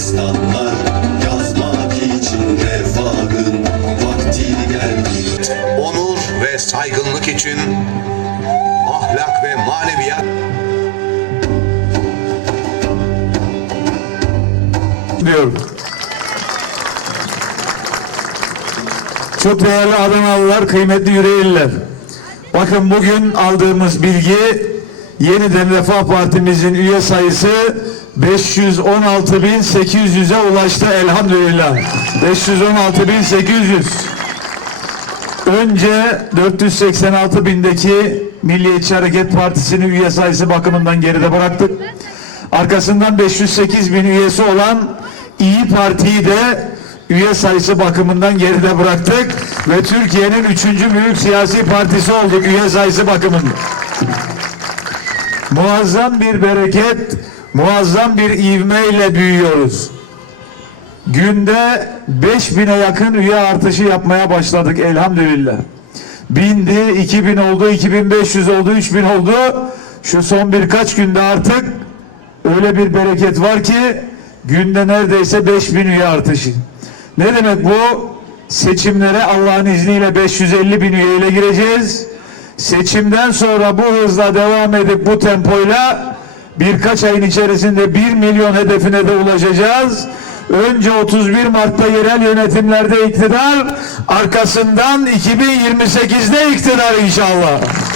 destanlar yazmak için refahın vakti geldi. onur ve saygınlık için ahlak ve maneviyat diyorum. Çok değerli Adanalılar, kıymetli yüreğliler. Bakın bugün aldığımız bilgi yeniden Refah Partimizin üye sayısı 516.800'e ulaştı elhamdülillah. 516.800. Önce 486 bindeki Milliyetçi Hareket Partisi'nin üye sayısı bakımından geride bıraktık. Arkasından 508 bin üyesi olan İyi Parti'yi de üye sayısı bakımından geride bıraktık ve Türkiye'nin üçüncü büyük siyasi partisi olduk üye sayısı bakımından. Muazzam bir bereket, muazzam bir ivmeyle büyüyoruz. Günde 5000'e yakın üye artışı yapmaya başladık elhamdülillah. Bindi, 2000 oldu, 2500 oldu, 3000 oldu. Şu son birkaç günde artık öyle bir bereket var ki günde neredeyse 5000 üye artışı. Ne demek bu? Seçimlere Allah'ın izniyle 550 bin üyeyle gireceğiz. Seçimden sonra bu hızla devam edip bu tempoyla birkaç ayın içerisinde 1 milyon hedefine de ulaşacağız. Önce 31 Mart'ta yerel yönetimlerde iktidar, arkasından 2028'de iktidar inşallah.